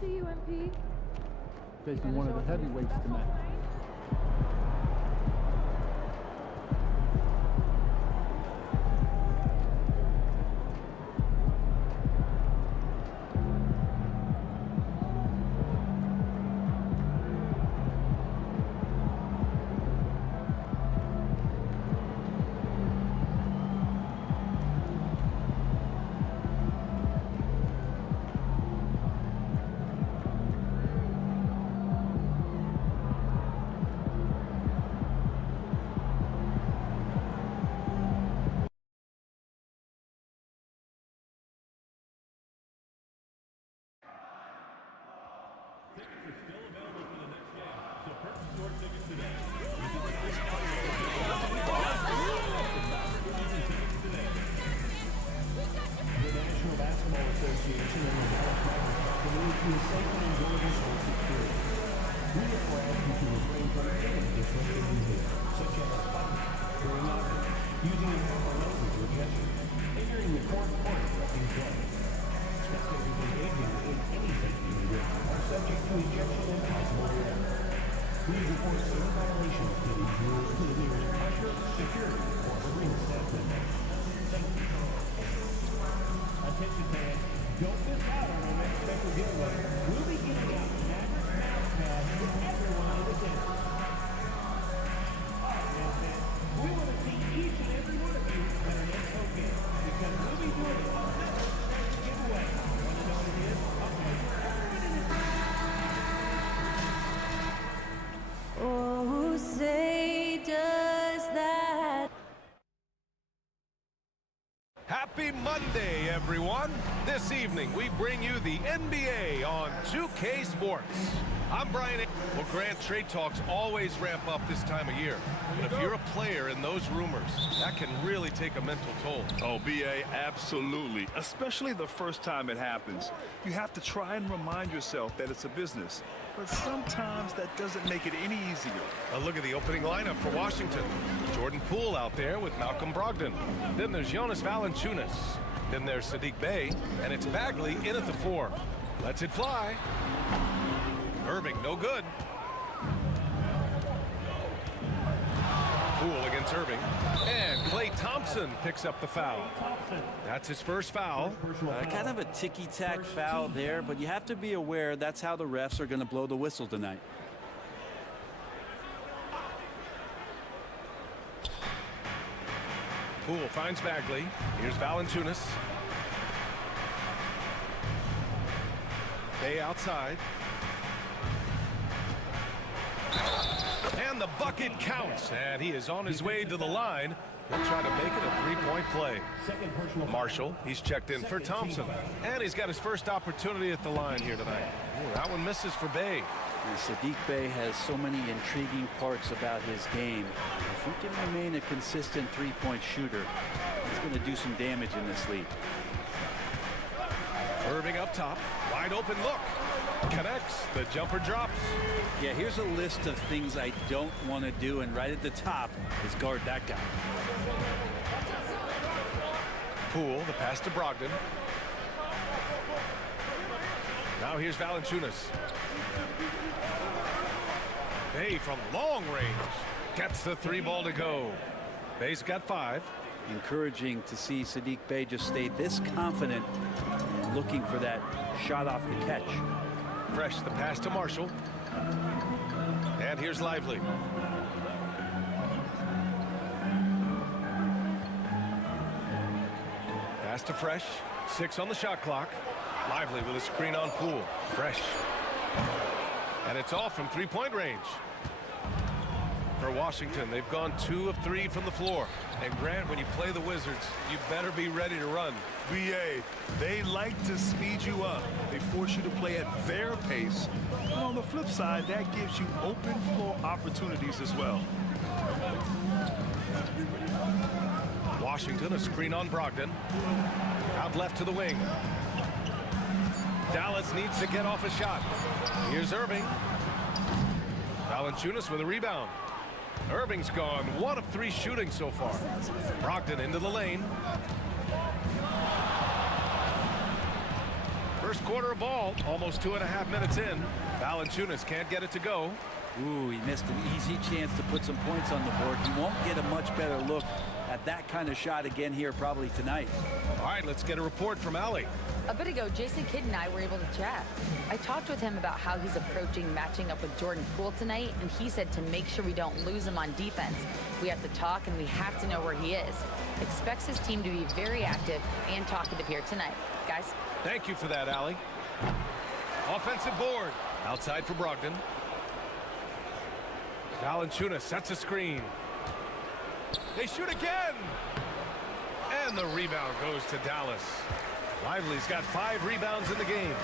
see you, MP. Facing one of the heavyweights tonight. Happy Monday, everyone. This evening, we bring you the NBA on 2K Sports. I'm Brian. Well, Grant, trade talks always ramp up this time of year. But if you're a player in those rumors, that can really take a mental toll. Oh, B.A., absolutely. Especially the first time it happens. You have to try and remind yourself that it's a business. But sometimes that doesn't make it any easier. A look at the opening lineup for Washington. Jordan Poole out there with Malcolm Brogdon. Then there's Jonas Valanciunas. Then there's Saddiq Bey. And it's Bagley in at the 4. Lets it fly. Irving, no good. Poole against Irving. And Klay Thompson picks up the foul. That's his first foul. Kind of a ticky-tack foul there, but you have to be aware that's how the refs are going to blow the whistle tonight. Poole finds Bagley. Here's Valanciunas. Bey outside. And the bucket counts, and he is on his way to the line. He'll try to make it a three-point play. Marshall, he's checked in for Thompson, and he's got his first opportunity at the line here tonight. Ooh, that one misses for Bey. Saddiq Bey has so many intriguing parts about his game. If he can remain a consistent three-point shooter, he's going to do some damage in this league. Irving up top, wide open look. Connects, the jumper drops. Yeah, here's a list of things I don't want to do, and right at the top is guard that guy. Poole, the pass to Brogdon. Now here's Valanciunas. Bey from long range gets the 3 ball to go. Bey's got 5. Encouraging to see Saddiq Bey just stay this confident, looking for that shot off the catch. Fresh, the pass to Marshall. And here's Lively. Pass to Fresh. 6 on the shot clock. Lively with a screen on Poole. Fresh. And it's off from three-point range. For Washington, they've gone 2 of 3 from the floor. And Grant, when you play the Wizards, you better be ready to run. B.A., they like to speed you up. They force you to play at their pace. And on the flip side, that gives you open floor opportunities as well. Washington, a screen on Brogdon. Out left to the wing. Dallas needs to get off a shot. Here's Irving. Valanciunas with a rebound. Irving's gone 1 of 3 shooting so far. Brogdon into the lane. First quarter of ball, almost 2.5 minutes in. Valanciunas can't get it to go. Ooh, he missed an easy chance to put some points on the board. He won't get a much better look at that kind of shot again here probably tonight. All right, let's get a report from Allie. A bit ago, Jason Kidd and I were able to chat. I talked with him about how he's approaching matching up with Jordan Poole tonight, and he said to make sure we don't lose him on defense, we have to talk and we have to know where he is. Expects his team to be very active and talkative here tonight. Guys? Thank you for that, Allie. Offensive board. Outside for Brogdon. Valanciunas sets a screen. They shoot again. And the rebound goes to Dallas. Lively's got 5 rebounds in the game.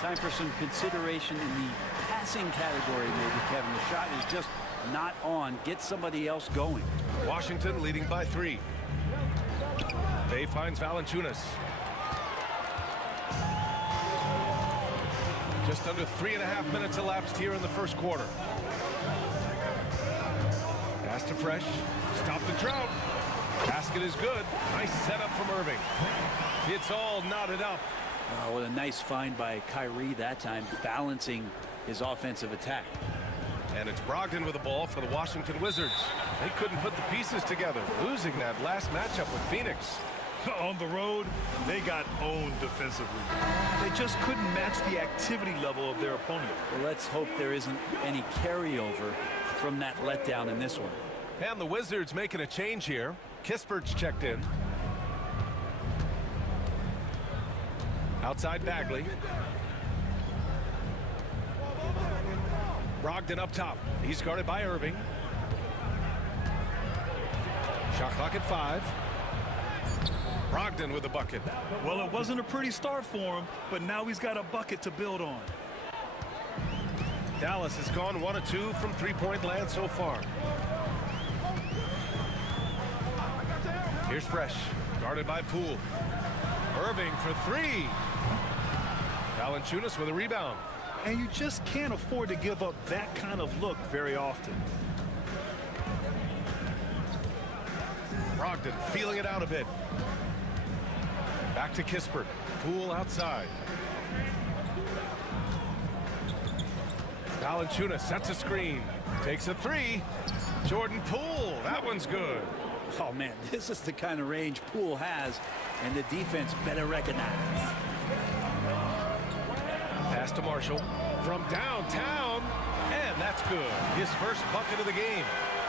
Time for some consideration in the passing category maybe, Kevin. The shot is just not on. Get somebody else going. Washington leading by 3. Bay finds Valanciunas. Just under 3.5 minutes elapsed here in the first quarter. Pass to Fresh. Stop the drought. Basket is good. Nice setup from Irving. It's all knotted up. Oh, what a nice find by Kyrie that time, balancing his offensive attack. And it's Brogdon with the ball for the Washington Wizards. They couldn't put the pieces together, losing that last matchup with Phoenix. On the road, they got owned defensively. They just couldn't match the activity level of their opponent. Well, let's hope there isn't any carryover from that letdown in this one. And the Wizards making a change here. Kispert's checked in. Outside Bagley. Brogdon up top. He's guarded by Irving. Shot clock at 5. Brogdon with the bucket. Well, it wasn't a pretty start for him, but now he's got a bucket to build on. Dallas has gone 1 of 2 from three-point land so far. Here's Fresh, guarded by Poole. Irving for 3. Valanciunas with a rebound. And you just can't afford to give up that kind of look very often. Brogdon feeling it out a bit. Back to Kispert. Poole outside. Valanciunas sets a screen. Takes a 3. Jordan Poole. That one's good. Oh, man, this is the kind of range Poole has, and the defense better recognize. Pass to Marshall from downtown, and that's good. His first bucket of the game.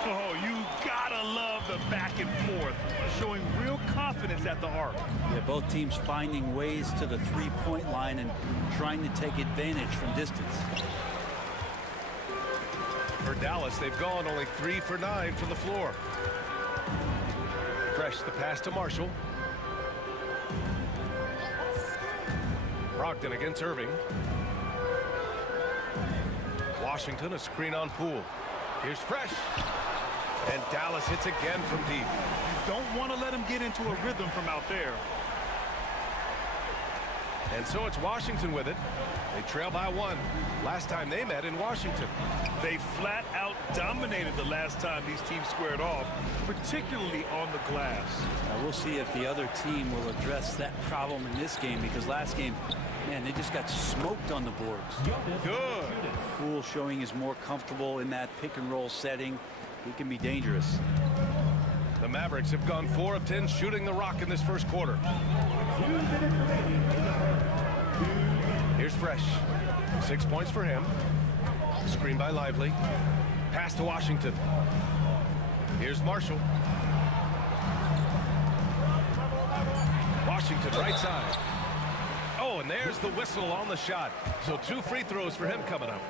Oh, you gotta love the back and forth, showing real confidence at the arc. Yeah, both teams finding ways to the three-point line and trying to take advantage from distance. For Dallas, they've gone only 3 for 9 from the floor. Fresh the pass to Marshall. Brogdon against Irving. Washington a screen on Poole. Here's Fresh. And Dallas hits again from deep. Don't want to let him get into a rhythm from out there. And so it's Washington with it. They trail by 1. Last time they met in Washington. They flat out dominated the last time these teams squared off, particularly on the glass. Now we'll see if the other team will address that problem in this game, because last game, man, they just got smoked on the boards. Good. Poole showing is more comfortable in that pick and roll setting. He can be dangerous. The Mavericks have gone 4 of 10 shooting the rock in this first quarter. Here's Fresh. 6 points for him. Screen by Lively. Pass to Washington. Here's Marshall. Washington right side. Oh, and there's the whistle on the shot. So 2 free throws for him coming up.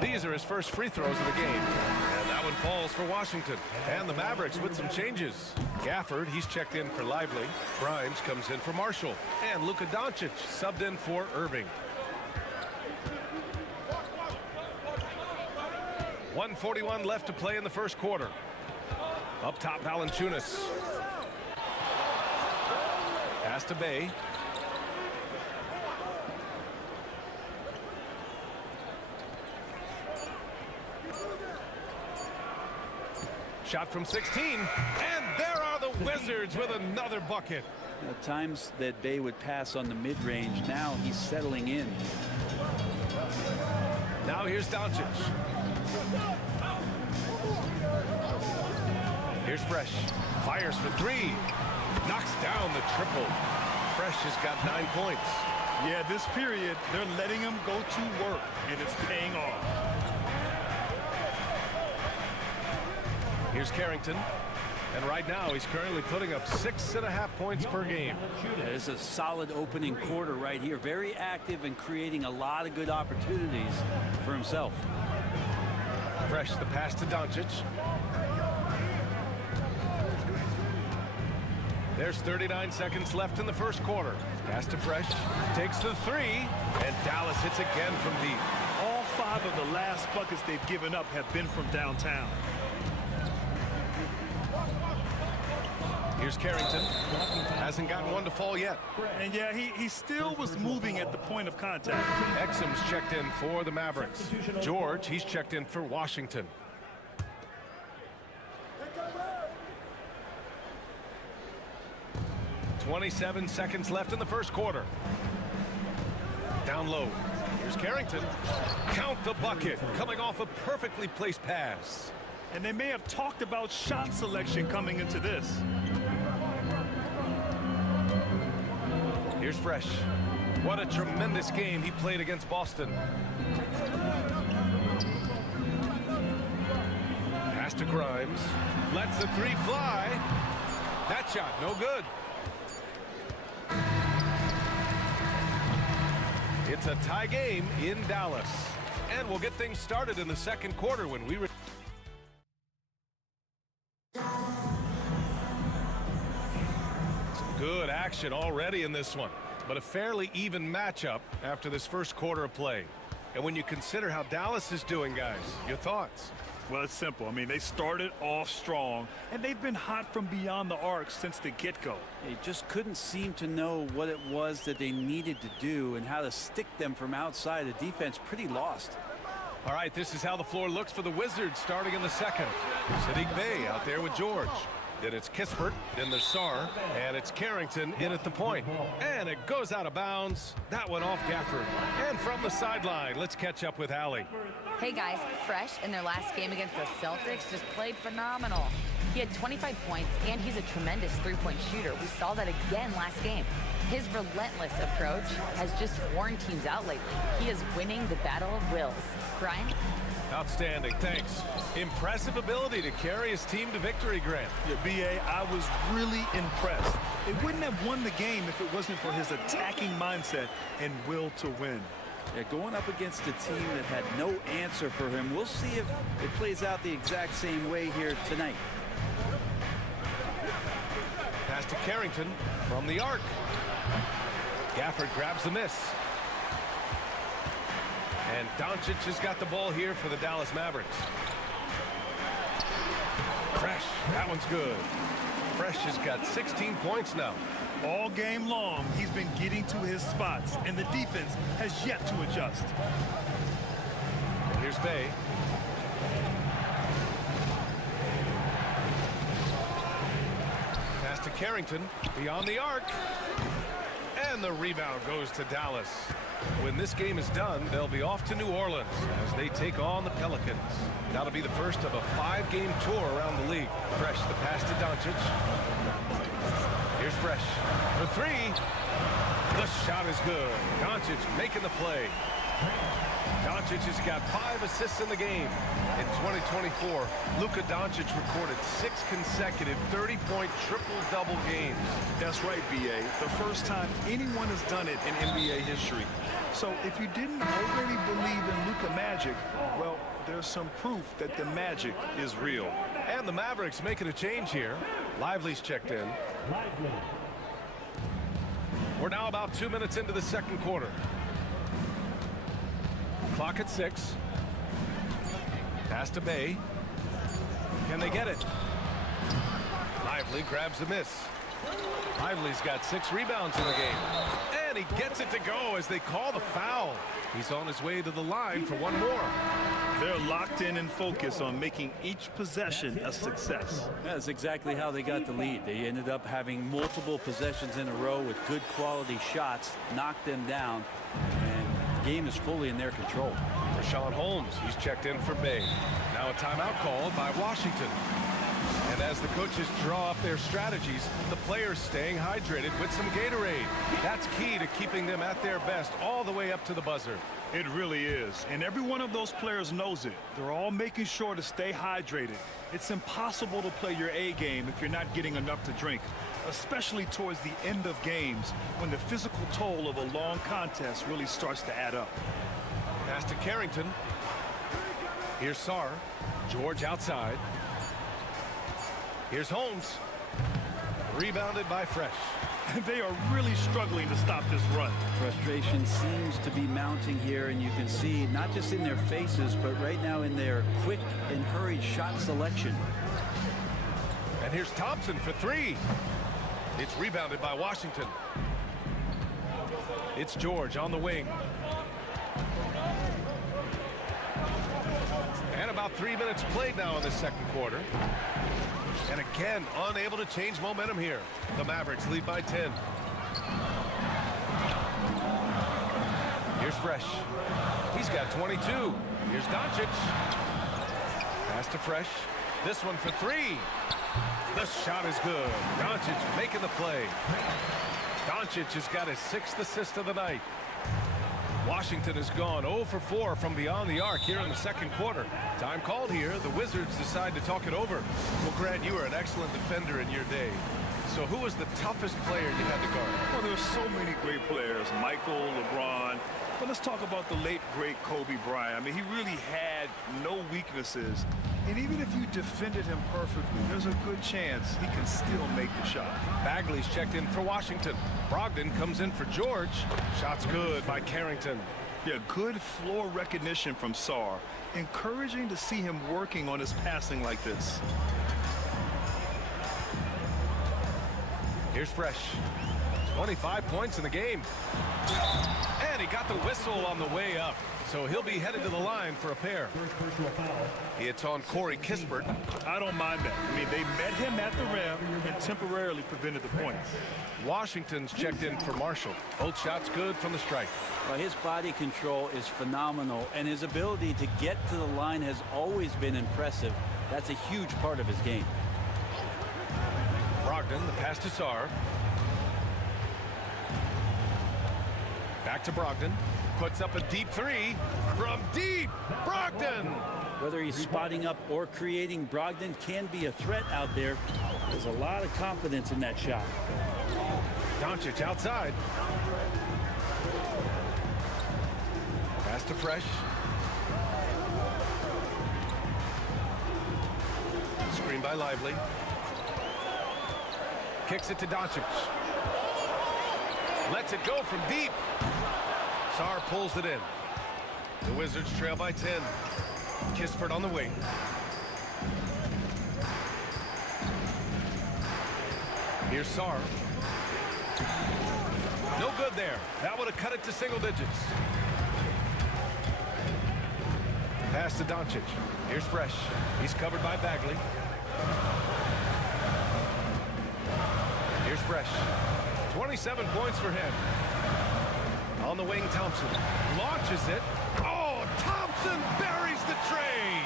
These are his first free throws of the game. And that one falls for Washington. And the Mavericks with some changes. Gafford, he's checked in for Lively. Grimes comes in for Marshall. And Luka Doncic subbed in for Irving. 1:41 left to play in the first quarter. Up top, Valanciunas. Pass to Bay. Shot from 16, and there are the Wizards with another bucket. At times that Bay would pass on the mid-range. Now he's settling in. Now here's Doncic. Here's Fresh. Fires for three. Knocks down the triple. Fresh has got 9 points. Yeah, this period, they're letting him go to work, and it's paying off. Here's Carrington. And right now, he's currently putting up 6.5 points per game. It's a solid opening quarter right here. Very active and creating a lot of good opportunities for himself. Fresh, the pass to Doncic. There's 39 seconds left in the first quarter. Pass to Fresh. Takes the three. And Dallas hits again from deep. All 5 of the last buckets they've given up have been from downtown. Here's Carrington. Hasn't gotten one to fall yet. And yeah, he still was moving at the point of contact. Exum's checked in for the Mavericks. George, he's checked in for Washington. .27 seconds left in the first quarter. Down low. Here's Carrington. Count the bucket. Coming off a perfectly placed pass. And they may have talked about shot selection coming into this. Here's Fresh. What a tremendous game he played against Boston. Pass to Grimes. Lets the three fly. That shot, no good. It's a tie game in Dallas. And we'll get things started in the second quarter when we good action already in this one, but a fairly even matchup after this first quarter of play. And when you consider how Dallas is doing, guys, your thoughts? Well, it's simple. I mean, they started off strong, and they've been hot from beyond the arc since the get-go. They just couldn't seem to know what it was that they needed to do and how to stick them from outside. The defense pretty lost. All right, this is how the floor looks for the Wizards starting in the second. Sadiq Bey out there with George. Then it's Kispert, then there's Sarr, and it's Carrington in at the point. And it goes out of bounds. That one off Gafford. And from the sideline, let's catch up with Allie. Hey guys, Fresh in their last game against the Celtics just played phenomenal. He had 25 points and he's a tremendous three-point shooter. We saw that again last game. His relentless approach has just worn teams out lately. He is winning the battle of wills. Brian? Outstanding, thanks. Impressive ability to carry his team to victory, Grant. Yeah, B.A., I was really impressed. They wouldn't have won the game if it wasn't for his attacking mindset and will to win. Yeah, going up against a team that had no answer for him. We'll see if it plays out the exact same way here tonight. Pass to Carrington from the arc. Gafford grabs the miss. And Doncic has got the ball here for the Dallas Mavericks. Fresh, that one's good. Fresh has got 16 points now. All game long, he's been getting to his spots, and the defense has yet to adjust. And here's Bey. Pass to Carrington, beyond the arc. And the rebound goes to Dallas. When this game is done, they'll be off to New Orleans as they take on the Pelicans. That'll be the first of a 5-game tour around the league. Fresh, the pass to Doncic. Here's Fresh for three. The shot is good. Doncic making the play. Doncic has got 5 assists in the game. In 2024, Luka Doncic recorded 6 consecutive 30-point triple-double games. That's right, B.A. The first time anyone has done it in NBA history. So if you didn't already believe in Luka Magic, well, there's some proof that the magic is real. And the Mavericks making a change here. Lively's checked in. We're now about 2 minutes into the second quarter. Clock at 6. Pass to Bey. Can they get it? Lively grabs the miss. Lively's got 6 rebounds in the game. And he gets it to go as they call the foul. He's on his way to the line for one more. They're locked in and focused on making each possession a success. That's exactly how they got the lead. They ended up having multiple possessions in a row with good quality shots, knocked them down, and the game is fully in their control. Rashawn Holmes, he's checked in for Bay. Now a timeout called by Washington. And as the coaches draw up their strategies, the players staying hydrated with some Gatorade. That's key to keeping them at their best all the way up to the buzzer. It really is. And every one of those players knows it. They're all making sure to stay hydrated. It's impossible to play your A game if you're not getting enough to drink, especially towards the end of games when the physical toll of a long contest really starts to add up. Pass to Carrington. Here's Sarr. George outside. Here's Holmes. Rebounded by Fresh. They are really struggling to stop this run. Frustration seems to be mounting here, and you can see not just in their faces, but right now in their quick and hurried shot selection. And here's Thompson for three. It's rebounded by Washington. It's George on the wing. And about 3 minutes played now in the second quarter. And again, unable to change momentum here. The Mavericks lead by 10. Here's Fresh. He's got 22. Here's Doncic. Pass to Fresh. This one for three. The shot is good. Doncic making the play. Doncic has got his 6th assist of the night. Washington has gone 0 for 4 from beyond the arc here in the second quarter. Time called here. The Wizards decide to talk it over. Well, Grant, you were an excellent defender in your day. So who was the toughest player you had to guard? Well, there's so many great players. Michael, LeBron. But let's talk about the late, great Kobe Bryant. I mean, he really had no weaknesses. And even if you defended him perfectly, there's a good chance he can still make the shot. Bagley's checked in for Washington. Brogdon comes in for George. Shot's good by Carrington. Yeah, good floor recognition from Sarr. Encouraging to see him working on his passing like this. Here's Fresh. 25 points in the game. And he got the whistle on the way up. So he'll be headed to the line for a pair. It's on Corey Kispert. I don't mind that. I mean, they met him at the rim and temporarily prevented the points. Washington's checked in for Marshall. Both shots good from the strike. Well, his body control is phenomenal, and his ability to get to the line has always been impressive. That's a huge part of his game. Brogdon, the pass to Sarr. Back to Brogdon. Puts up a deep three from deep. Brogdon! Whether he's spotting up or creating, Brogdon can be a threat out there. There's a lot of confidence in that shot. Doncic outside. Pass to Fresh. Screen by Lively. Kicks it to Doncic. Lets it go from deep. Sarr pulls it in. The Wizards trail by 10. Kispert on the wing. Here's Sarr. No good there. That would have cut it to single digits. Pass to Doncic. Here's Fresh. He's covered by Bagley. Here's Fresh. 27 points for him. On the wing, Thompson launches it. Oh, Thompson buries the tray.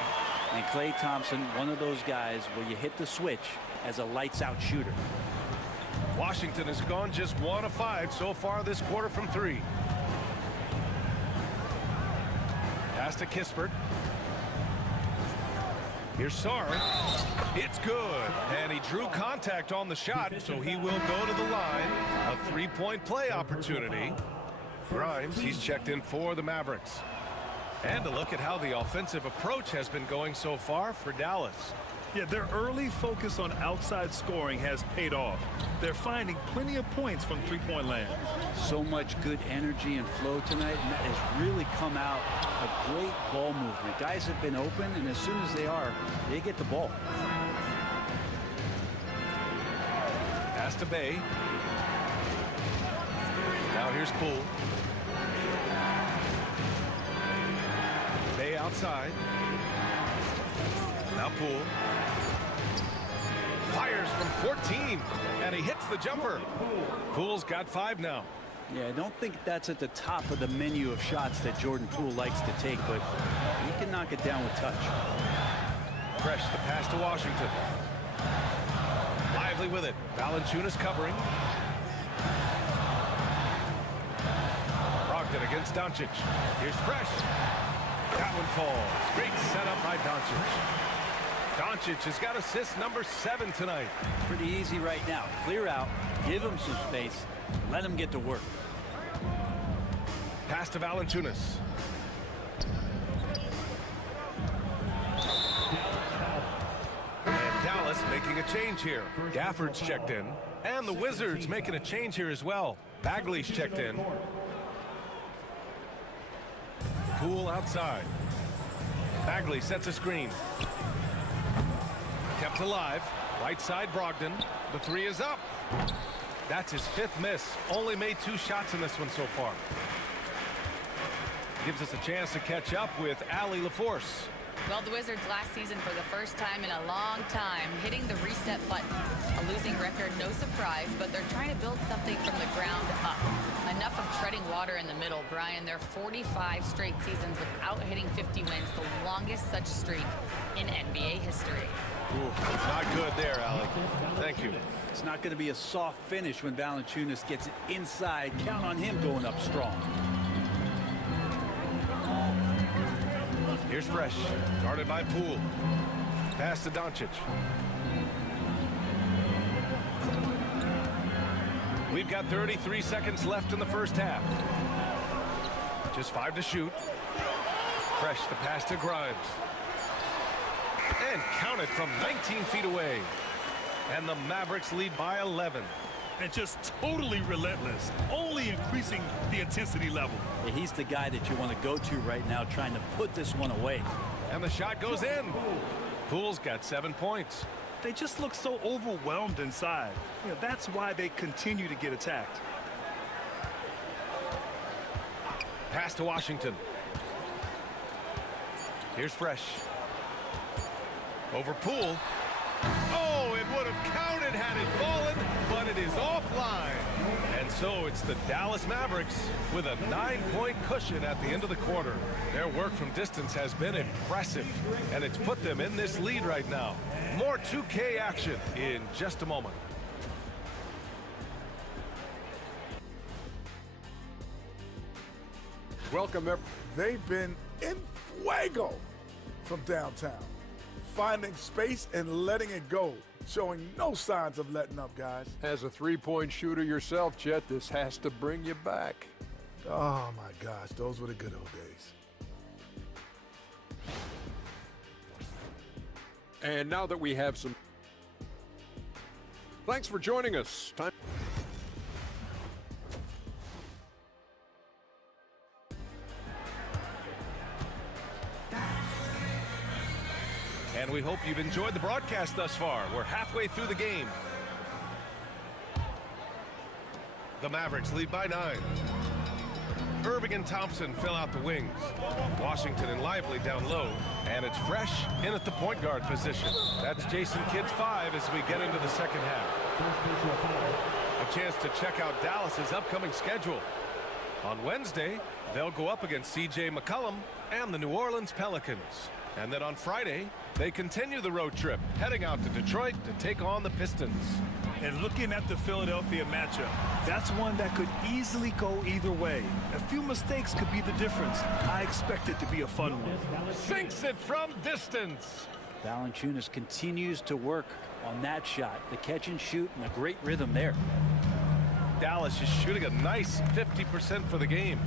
And Klay Thompson, one of those guys where you hit the switch as a lights-out shooter. Washington has gone just 1 of 5 so far this quarter from 3. Pass to Kispert. Here's Sarr. It's good. And he drew contact on the shot, so he will go to the line. A 3-point play opportunity. Grimes, he's checked in for the Mavericks. And a look at how the offensive approach has been going so far for Dallas. Yeah, their early focus on outside scoring has paid off. They're finding plenty of points from three-point land. So much good energy and flow tonight, and that has really come out of great ball movement. Guys have been open, and as soon as they are, they get the ball. Pass to Bay. Now here's Poole. Bay outside. Now Poole. Fires from 14, and he hits the jumper. Poole's got 5 now. Yeah, I don't think that's at the top of the menu of shots that Jordan Poole likes to take, but he can knock it down with touch. Fresh the pass to Washington. Lively with it. Valanciunas covering. Brogdon against Doncic. Here's Fresh. That one falls. Great setup by Doncic. Doncic has got assist number 7 tonight. Pretty easy right now. Clear out, give him some space, let him get to work. Pass to Valanciunas. And Dallas making a change here. Gafford's checked in. And the Wizards making a change here as well. Bagley's checked in. Poole outside. Bagley sets a screen. Kept alive. Right side Brogdon. The 3 is up. That's his 5th miss. Only made 2 shots in this one so far. Gives us a chance to catch up with Allie LaForce. Well, the Wizards last season for the first time in a long time hitting the reset button. A losing record, no surprise, but they're trying to build something from the ground up. Enough of treading water in the middle, Brian. They're 45 straight seasons without hitting 50 wins, the longest such streak in NBA history. Ooh, not good there, Allie. Thank you. It's not going to be a soft finish when Valanciunas gets it inside. Count on him going up strong. Here's Fresh, guarded by Poole. Pass to Doncic. We've got 33 seconds left in the first half. Just 5 to shoot. Fresh, the pass to Grimes. And counted from 19 feet away. And the Mavericks lead by 11. And just totally relentless, only increasing the intensity level. Yeah, he's the guy that you want to go to right now, trying to put this one away. And the shot goes in. Poole's got 7 points. They just look so overwhelmed inside. You know, that's why they continue to get attacked. Pass to Washington. Here's Fresh. Over Poole. Oh, it would have counted had it fallen, but it is offline. And so it's the Dallas Mavericks with a 9-point cushion at the end of the quarter. Their work from distance has been impressive, and it's put them in this lead right now. More 2K action in just a moment. Welcome, they've been in fuego from downtown, finding space and letting it go, showing no signs of letting up, guys. As a three-point shooter yourself, Chet, this has to bring you back. Oh my gosh, those were the good old days. And now that we have some... Thanks for joining us. Time... And we hope you've enjoyed the broadcast thus far. We're halfway through the game. The Mavericks lead by 9. Irving and Thompson fill out the wings. Washington and Lively down low. And it's Fresh in at the point guard position. That's Jason Kidd's 5 as we get into the second half. A chance to check out Dallas's upcoming schedule. On Wednesday, they'll go up against C.J. McCollum and the New Orleans Pelicans. And then on Friday, they continue the road trip, heading out to Detroit to take on the Pistons. And looking at the Philadelphia matchup, that's one that could easily go either way. A few mistakes could be the difference. I expect it to be a fun one. Sinks it from distance. Valanciunas continues to work on that shot, the catch and shoot, and a great rhythm there. Dallas is shooting a nice 50% for the game.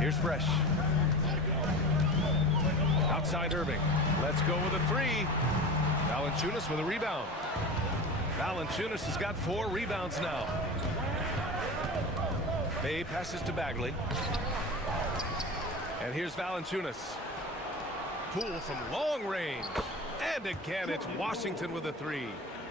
Here's Fresh. Outside Irving. Let's go with a 3. Valanciunas with a rebound. Valanciunas has got 4 rebounds now. Bay passes to Bagley. And here's Valanciunas. Poole from long range. And again, it's Washington with a three.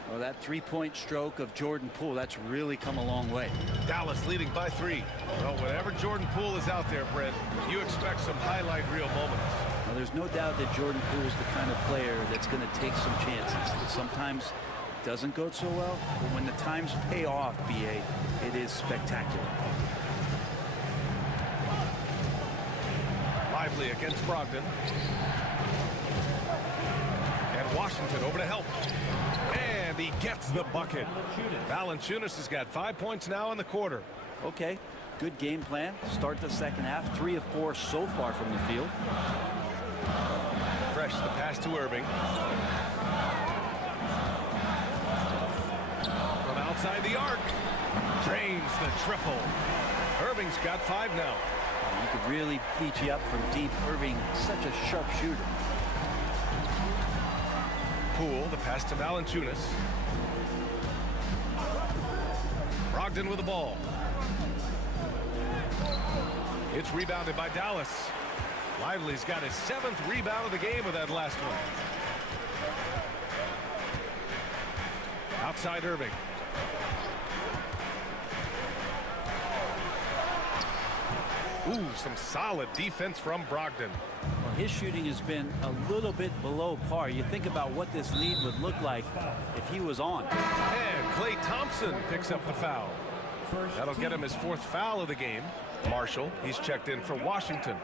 Well, that three-point stroke of Jordan Poole, that's really come a long way. Dallas leading by 3. Well, whenever Jordan Poole is out there, Brent, you expect some highlight reel moments. Well, there's no doubt that Jordan Poole is the kind of player that's going to take some chances. Sometimes it doesn't go so well, but when the times pay off, B.A., it is spectacular. Lively against Brogdon. And Washington over to help. And he gets the bucket. Valanciunas has got 5 points now in the quarter. Okay, good game plan. Start the second half. 3 of 4 so far from the field. Fresh the pass to Irving. From outside the arc. Drains the triple. Irving's got 5 now. You could really beat you up from deep. Irving, such a sharp shooter. Poole, the pass to Valanciunas. Brogdon with the ball. It's rebounded by Dallas. Lively's got his 7th rebound of the game with that last one. Outside Irving. Ooh, some solid defense from Brogdon. Well, his shooting has been a little bit below par. You think about what this lead would look like if he was on. And Klay Thompson picks up the foul. That'll get him his 4th foul of the game. Marshall, he's checked in for Washington.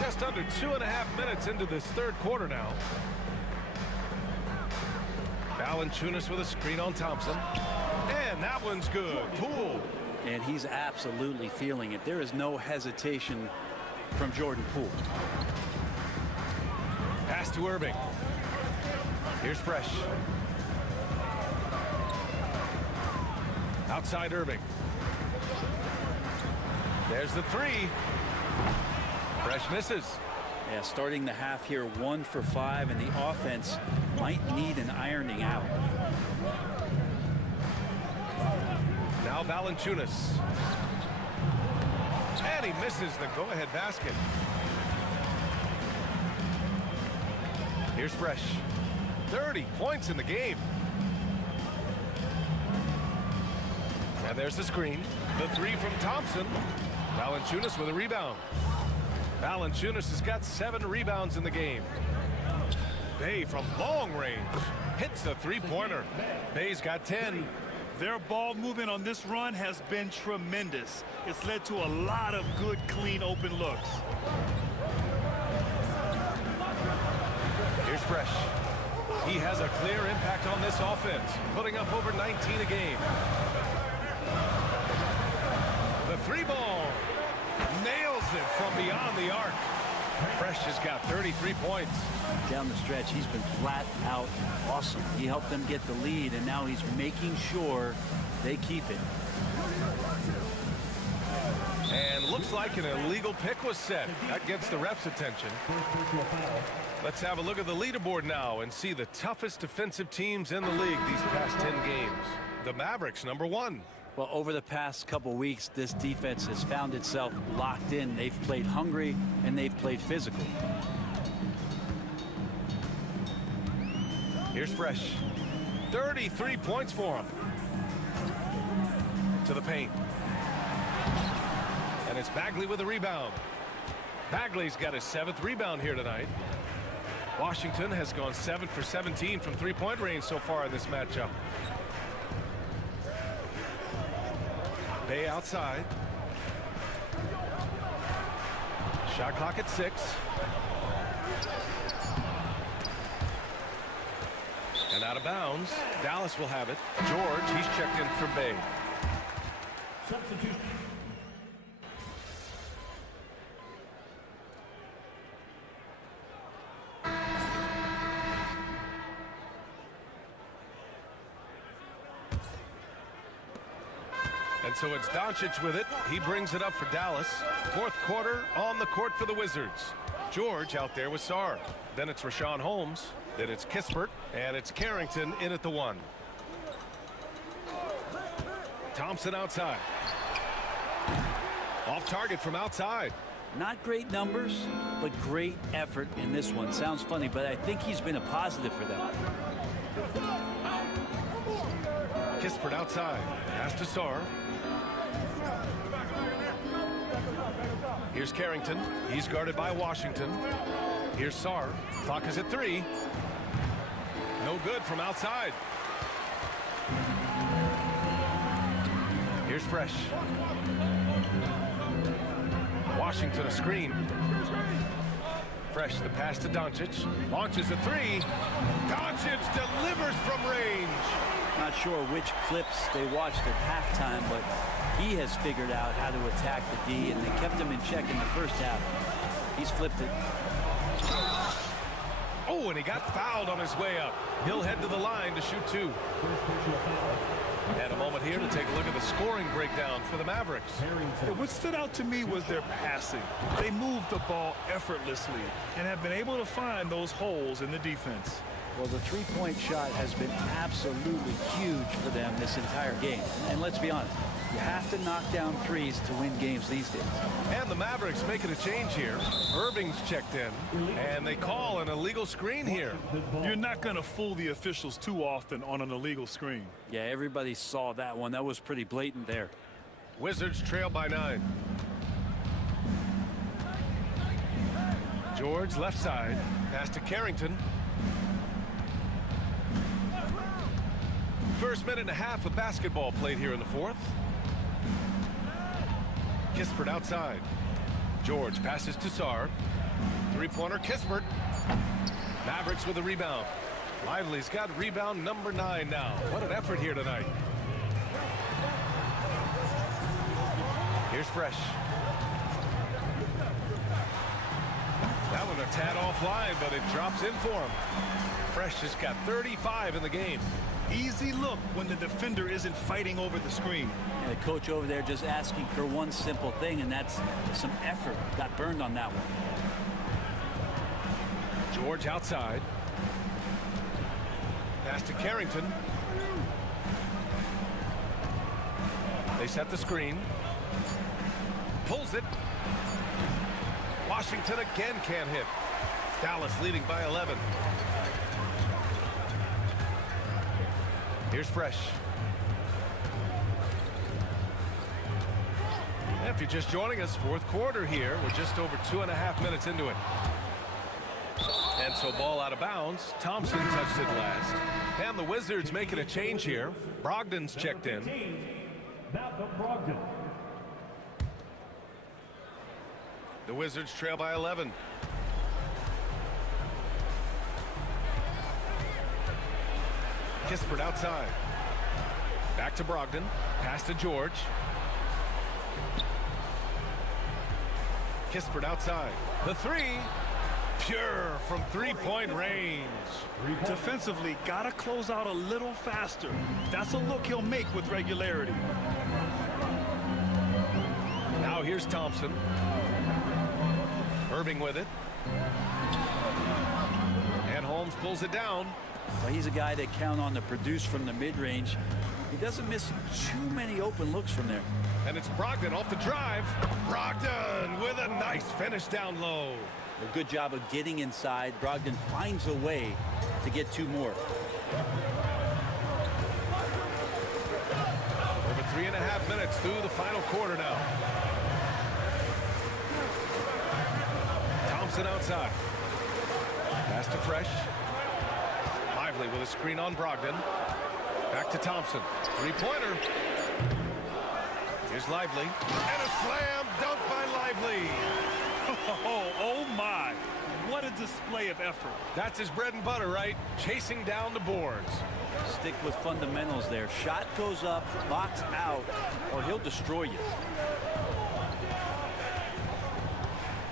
Just under 2.5 minutes into this 3rd quarter now. Valanciunas with a screen on Thompson. And that one's good. Poole. And he's absolutely feeling it. There is no hesitation from Jordan Poole. Pass to Irving. Here's Fresh. Outside Irving. There's the 3. Fresh misses. Yeah, starting the half here 1 for 5, and the offense might need an ironing out. Now Valanciunas. And he misses the go-ahead basket. Here's Fresh. 30 points in the game. And there's the screen. The 3 from Thompson. Valanciunas with a rebound. Valanciunas has got 7 rebounds in the game. Bey from long range hits the 3-pointer. Bey's got 10. Their ball movement on this run has been tremendous. It's led to a lot of good, clean, open looks. Here's Fresh. He has a clear impact on this offense, putting up over 19 a game. The 3-ball nails it from beyond the arc. Fresh has got 33 points. Down the stretch, he's been flat out awesome. He helped them get the lead, and now he's making sure they keep it. And looks like an illegal pick was set. That gets the ref's attention. Let's have a look at the leaderboard now and see the toughest defensive teams in the league these past 10 games. The Mavericks, number 1. Well, over the past couple weeks, this defense has found itself locked in. They've played hungry, and they've played physical. Here's Fresh. 33 points for him. To the paint. And it's Bagley with a rebound. Bagley's got his 7th rebound here tonight. Washington has gone 7 for 17 from 3-point range so far in this matchup. Bey outside. Shot clock at 6. And out of bounds. Dallas will have it. George, he's checked in for Bey. Substitution. And so it's Doncic with it. He brings it up for Dallas. 4th quarter on the court for the Wizards. George out there with Sarr. Then it's Rashawn Holmes. Then it's Kispert. And it's Carrington in at the 1. Thompson outside. Off target from outside. Not great numbers, but great effort in this one. Sounds funny, but I think he's been a positive for them. Kispert outside. Pass to Sarr. Here's Carrington. He's guarded by Washington. Here's Sarr. Clock is at 3. No good from outside. Here's Fresh. Washington a screen. Fresh the pass to Doncic. Launches a 3. Doncic delivers from range. Not sure which clips they watched at halftime, but he has figured out how to attack the D, and they kept him in check in the first half. He's flipped it. Oh, and he got fouled on his way up. He'll head to the line to shoot 2. And a moment here to take a look at the scoring breakdown for the Mavericks. What stood out to me was their passing. They moved the ball effortlessly and have been able to find those holes in the defense. Well, the three-point shot has been absolutely huge for them this entire game. And let's be honest, you have to knock down threes to win games these days. And the Mavericks making a change here. Irving's checked in, and they call an illegal screen here. You're not going to fool the officials too often on an illegal screen. Yeah, everybody saw that one. That was pretty blatant there. Wizards trail by 9. George left side. Pass to Carrington. First minute and a half of basketball played here in the fourth. Kispert outside. George passes to Sarr. Three-pointer Kispert. Mavericks with a rebound. Lively's got rebound number 9 now. What an effort here tonight. Here's Fresh. That one a tad offline, but it drops in for him. Fresh has got 35 in the game. Easy look when the defender isn't fighting over the screen. And the coach over there just asking for one simple thing, and that's some effort. Got burned on that one. George outside. Pass to Carrington. They set the screen. Pulls it. Washington again can't hit. Dallas leading by 11. Here's Fresh. If you're just joining us, fourth quarter here. We're just over 2.5 minutes into it. And so ball out of bounds. Thompson touched it last. And the Wizards making a change here. Brogdon's checked in. Malcolm Brogdon. The Wizards trail by 11. Kispert outside. Back to Brogdon. Pass to George. Kispert outside. The 3. Pure from three-point range. Defensively, got to close out a little faster. That's a look he'll make with regularity. Now here's Thompson. Irving with it. And Holmes pulls it down. Well, he's a guy that count on to produce from the mid-range. He doesn't miss too many open looks from there. And it's Brogdon off the drive. Brogdon with a nice finish down low. A good job of getting inside. Brogdon finds a way to get 2 more. Over 3.5 minutes through the final quarter now. Thompson outside. Pass to Fresh. Lively with a screen on Brogdon. Back to Thompson. Three-pointer. Here's Lively. And a slam dunk by Lively. Oh my. What a display of effort. That's his bread and butter, right? Chasing down the boards. Stick with fundamentals there. Shot goes up, box out, or he'll destroy you.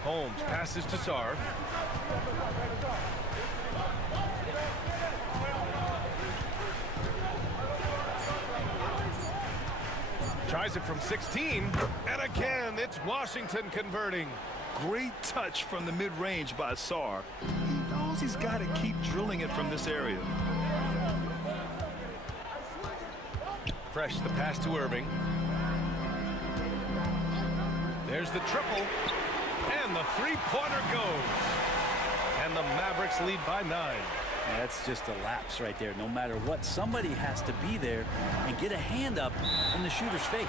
Holmes passes to Sarr. Tries it from 16, and again, it's Washington converting. Great touch from the mid-range by Sarr. He knows he's got to keep drilling it from this area. Fresh the pass to Irving. There's the triple. And the three-pointer goes. And the Mavericks lead by 9. That's just a lapse right there. No matter what, somebody has to be there and get a hand up in the shooter's face.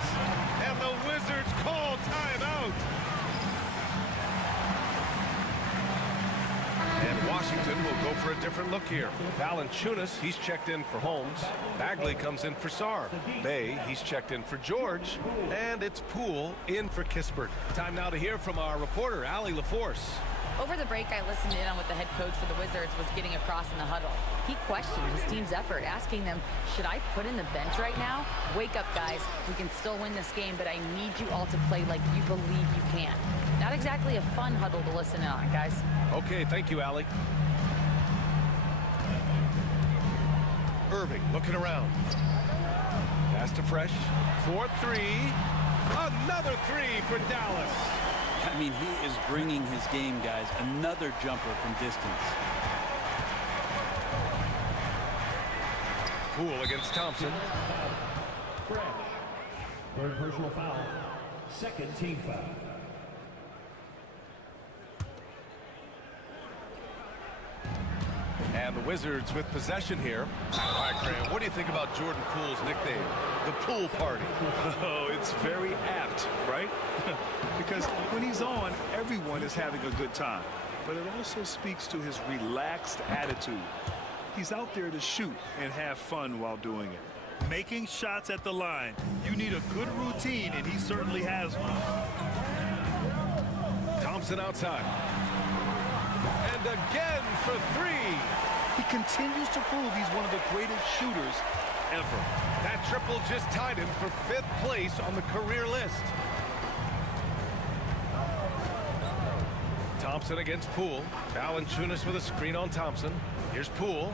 And the Wizards call timeout. And Washington will go for a different look here. Valanciunas, he's checked in for Holmes. Bagley comes in for Sarr. Bay, he's checked in for George. And it's Poole in for Kispert. Time now to hear from our reporter, Allie LaForce. Over the break, I listened in on what the head coach for the Wizards was getting across in the huddle. He questioned his team's effort, asking them, should I put in the bench right now? Wake up, guys. We can still win this game, but I need you all to play like you believe you can. Not exactly a fun huddle to listen in on, guys. Okay, thank you, Allie. Irving looking around. Pass to Fresh. 4-3. Another 3 for Dallas. I mean, he is bringing his game, guys. Another jumper from distance. Poole against Thompson. Fresh. Third personal foul. Second team foul. And the Wizards with possession here. All right, Graham, what do you think about Jordan Poole's nickname, the Pool Party? Oh, it's very apt, right? Because when he's on, everyone is having a good time. But it also speaks to his relaxed attitude. He's out there to shoot and have fun while doing it. Making shots at the line. You need a good routine, and he certainly has one. Thompson outside. And again for 3. He continues to prove he's one of the greatest shooters ever. That triple just tied him for 5th place on the career list. Thompson against Poole. Valanciunas with a screen on Thompson. Here's Poole.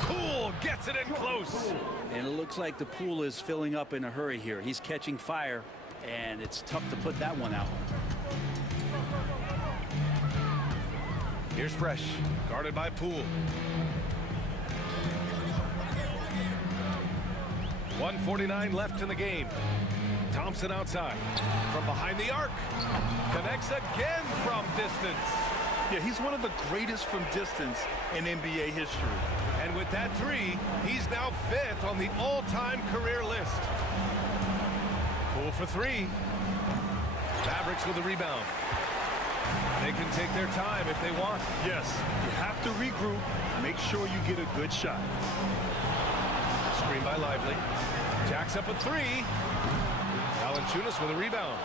Poole gets it in close. And it looks like the Pool is filling up in a hurry here. He's catching fire, and it's tough to put that one out. Here's Fresh, guarded by Poole. 1:49 left in the game. Thompson outside. From behind the arc. Connects again from distance. Yeah, he's one of the greatest from distance in NBA history. And with that 3, he's now 5th on the all-time career list. Poole for 3. Mavericks with a rebound. They can take their time if they want. Yes, you have to regroup. Make sure you get a good shot. Screen by Lively. Jacks up a 3. Valanciunas with a rebound.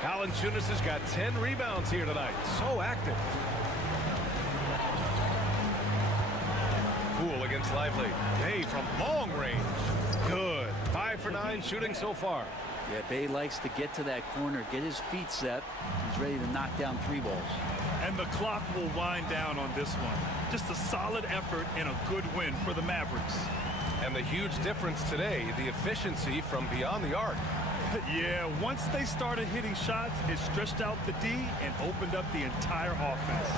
Valanciunas has got 10 rebounds here tonight. So active. Poole against Lively. Bay from long range. Good. 5 for 9 shooting so far. Yeah, Bay likes to get to that corner, get his feet set. He's ready to knock down 3 balls. And the clock will wind down on this one. Just a solid effort and a good win for the Mavericks. And the huge difference today, the efficiency from beyond the arc. Yeah, once they started hitting shots, it stretched out the D and opened up the entire offense.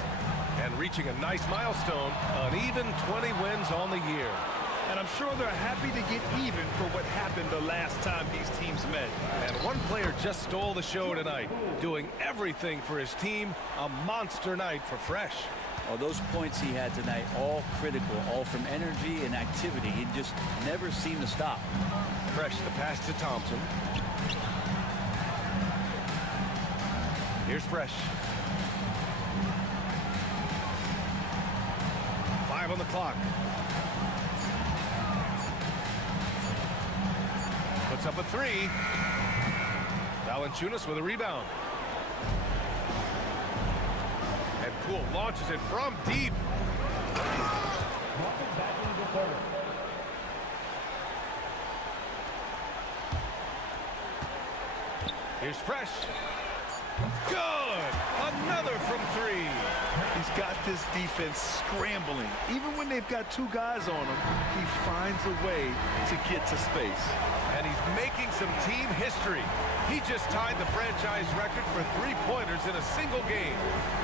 And reaching a nice milestone, an even 20 wins on the year. And I'm sure they're happy to get even for what happened the last time these teams met. And one player just stole the show tonight, doing everything for his team. A monster night for Fresh. Well, those points he had tonight, all critical, all from energy and activity. He just never seemed to stop. Fresh the pass to Thompson. Here's Fresh. 5 on the clock. Puts up a 3. Valanciunas with a rebound. And Poole launches it from deep. Here's Fresh. Good! Another from 3. He's got this defense scrambling. Even when they've got 2 guys on him, he finds a way to get to space. And he's making some team history. He just tied the franchise record for 3-pointers in a single game.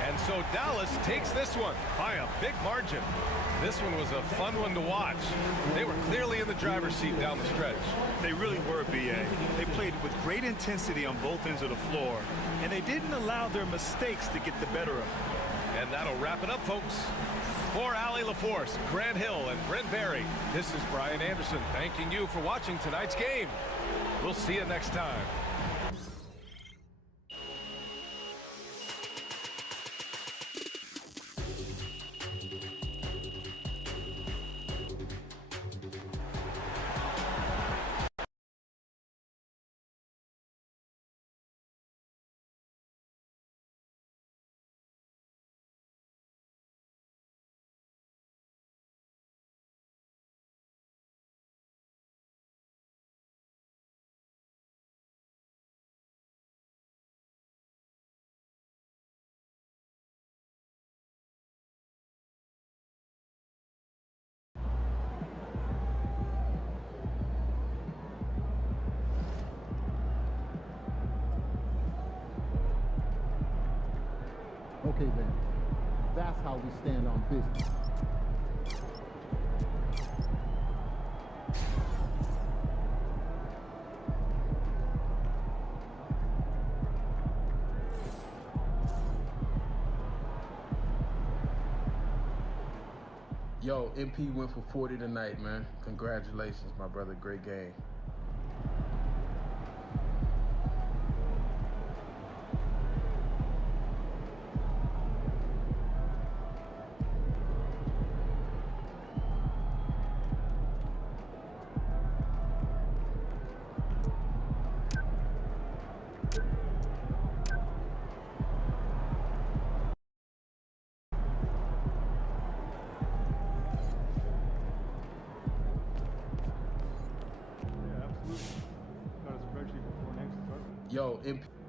And so Dallas takes this one by a big margin. This one was a fun one to watch. They were clearly in the driver's seat down the stretch. They really were, B.A. They played with great intensity on both ends of the floor, and they they didn't allow their mistakes to get the better of them. And that'll wrap it up, folks. For Allie LaForce, Grant Hill, and Brent Barry, this is Brian Anderson thanking you for watching tonight's game. We'll see you next time. Okay then, that's how we stand on business. Yo, MP went for 40 tonight, man. Congratulations, my brother. Great game. Yo, MP.